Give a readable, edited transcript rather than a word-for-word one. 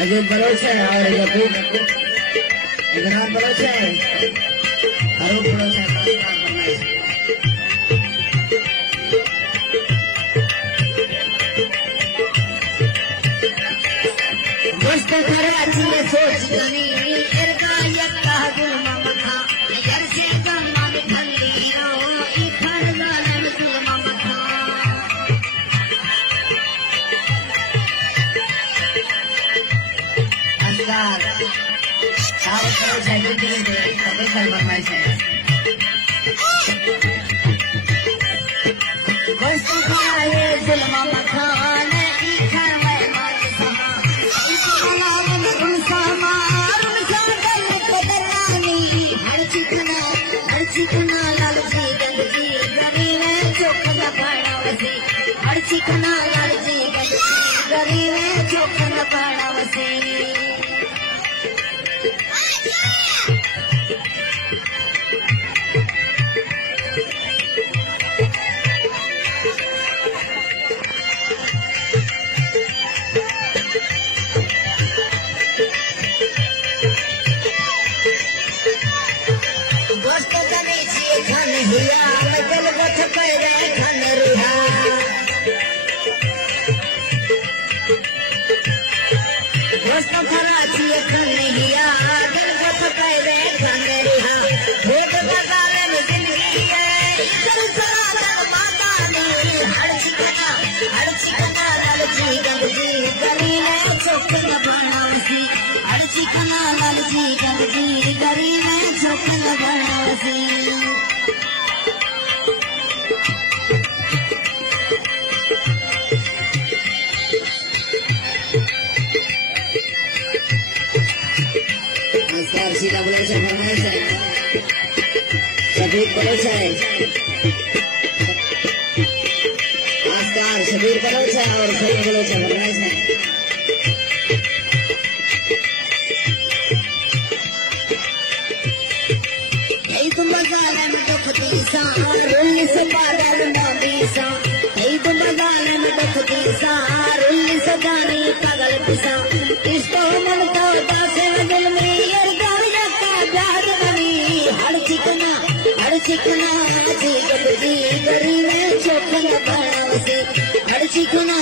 Ajit Bloch है और यकूब Imran Bloch है, अरूप बलोच है। दोस्त कराची में सोच गनी इरका यक्का गुलमा मखा जर्सी गन्ना ठंडियो इखर गालन गुलमा मखा अंदाज सारे करो चाहिए के कपड़े खल बनवाई है। दोस्त खाए गुलमा मखा इखर में मार समा चिकना लालची गंदगी गरीब चौक न पाड़ावसी, हर चिकना लालची गंदगी गरीब चौक न पाड़ावसी। हिया लगल गठ पैरे खन रुहा दोस्त कराची खन हिया लगल गठ पैरे खन रुहा भेद बगाले में जिंदगी है चल चला चल माता ने हर चिकना लालची गंदगी गली में चौक न बनावसी, हर चिकना लालची गंदगी गली में चौक न बनावसी। सीधा बलोच है, फरमाइश है, शबीर बलोच है, आस्तार शबीर बलोच है और सलीम बलोच है, फरमाइश है। कई तुम बगाले में दुखती सा रुल्ली से पागल मोदी सा, कई तुम बगाले में दुखती सा रुल्ली से जानी पागल पिसा, इसको मन तो दासे दिल में चिकना जी गंदगी गली में चौक न पाड़ावसी, हर चिकना